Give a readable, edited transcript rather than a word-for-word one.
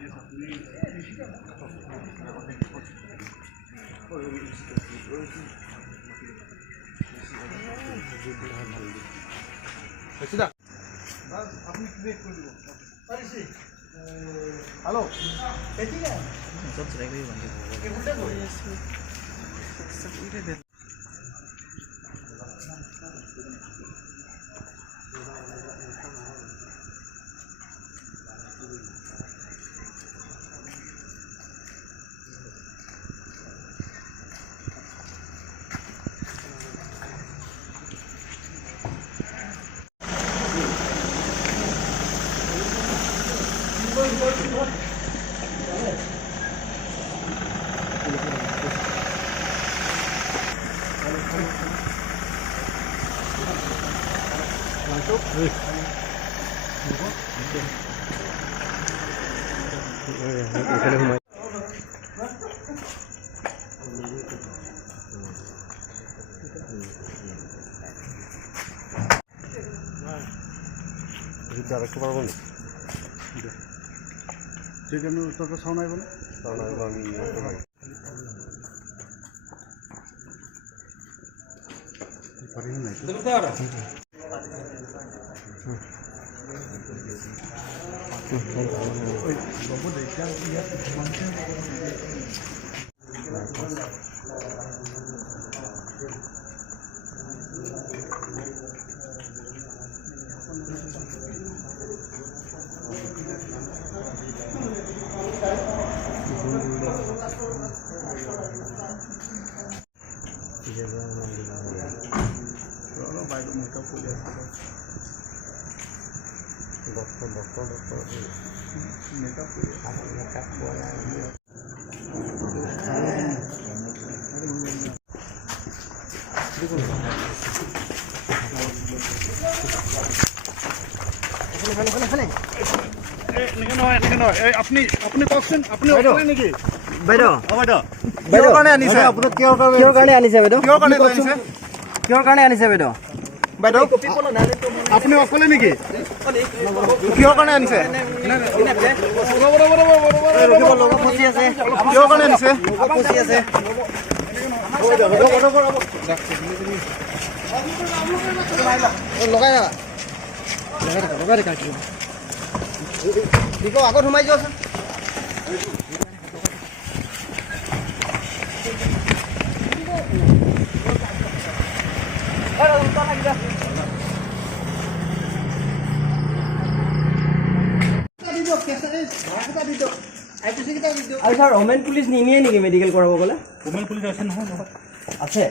hello अपनी कौन अपनी नेকি বাইদেউ বাইদেউ কিহৰ কাৰণে আনিছে আপুনি কিহৰ কাৰণে আনিছে বাইদেউ কিহৰ কাৰণে আনিছে কিহৰ কাৰণে আনিছে বাইদেউ বাইদেউ আপুনি অকলে নেকি কিহৰ কাৰণে আনিছে লগৰ ফচি আছে কিহৰ কাৰণে আনিছে ফচি আছে লগাই দিকো আগত সোমাই যোৱাচোন আৰু ছাৰ ওমেন পুলিচ নিনিয়ে নেকি মেডিকেল কৰাব গ'লে ওমেন পুলিচ আছে নহয় আছে